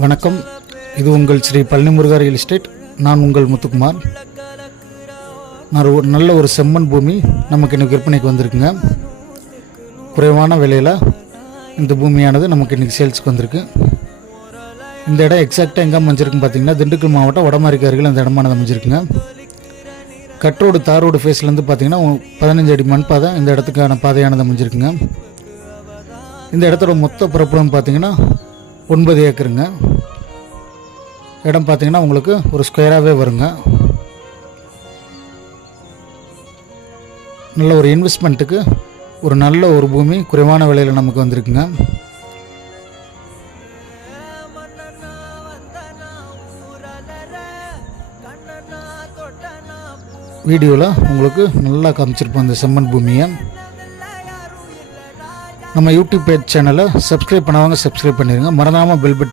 வணக்கம். இது உங்கள் ஸ்ரீ பழனிமுருகா ரியல் எஸ்டேட். நான் உங்கள் முத்துக்குமார். நல்ல ஒரு செம்மண் பூமி நமக்கு இன்றைக்கி விற்பனைக்கு வந்திருக்குங்க. குறைவான விலையில் இந்த பூமியானது நமக்கு இன்றைக்கி சேல்ஸுக்கு வந்திருக்கு. இந்த இடம் எக்ஸாக்டாக எங்கே அமைஞ்சிருக்குன்னு பார்த்தீங்கன்னா, திண்டுக்கல் மாவட்டம் வடமாரிக்கு அருகில் அந்த இடமானது அமைஞ்சிருக்குங்க. கட்ரோடு தார் ரோடு ஃபேஸ்லேருந்து பார்த்தீங்கன்னா 15 அடி மண் பாதை இந்த இடத்துக்கான பாதையானது அமைஞ்சிருக்குங்க. இந்த இடத்தோட மொத்த பரப்பளவு பார்த்தீங்கன்னா 9 ஏக்கருங்க. இடம் பார்த்தீங்கன்னா உங்களுக்கு ஒரு ஸ்கொயராகவே வருங்க. நல்ல ஒரு இன்வெஸ்ட்மெண்ட்டுக்கு ஒரு நல்ல ஒரு பூமி குறைவான விலையில் நமக்கு வந்திருக்குங்க. வீடியோவில் உங்களுக்கு நல்லா காமிச்சிருப்போம் அந்த செம்மண் பூமியை. நம்ம யூடியூப் சேனலை சப்ஸ்கிரைப் பண்ணாதவங்க சப்ஸ்கிரைப் பண்ணிடுங்க. மறக்காமல் பெல் பட்டன்